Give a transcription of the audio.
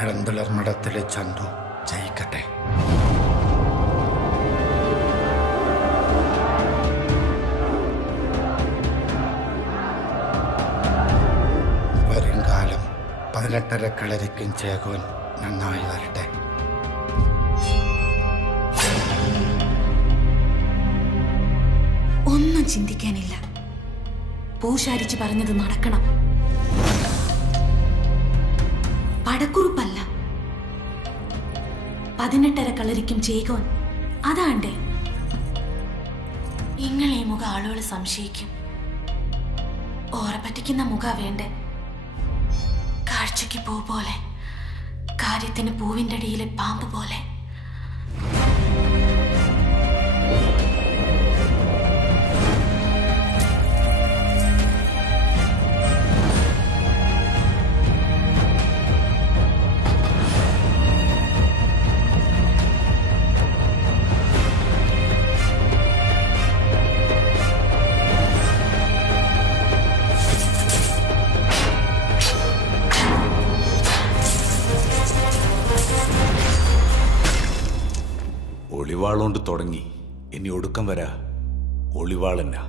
പെരന്തളർ മഠത്തിലെ ചന്തു ജയിക്കട്ടെ. വരുംകാലം 18 കളരിക്കും ചേകോൻ നന്നായി വരട്ടെ. ഒന്നും ചിന്തിക്കാനില്ല. പൂശാരിച്ച് പറഞ്ഞത് നടക്കണം. പടക്കുറുപ്പല്ല, 18 കളരിക്കും ചേകോൻ. അതാണ്ടേ ഇങ്ങളീ മുഖ ആളുകൾ സംശയിക്കും. ഓറെ പറ്റിക്കുന്ന മുഖ വേണ്ടേ. കാഴ്ചയ്ക്ക് പൂ പോലെ, കാര്യത്തിന് പൂവിൻ്റെ അടിയിലെ പാമ്പ് പോലെ. ഒളിവാളുകൊണ്ട് തുടങ്ങി, ഇനി ഒടുക്കം വരാ ഒളിവാളെന്നാ.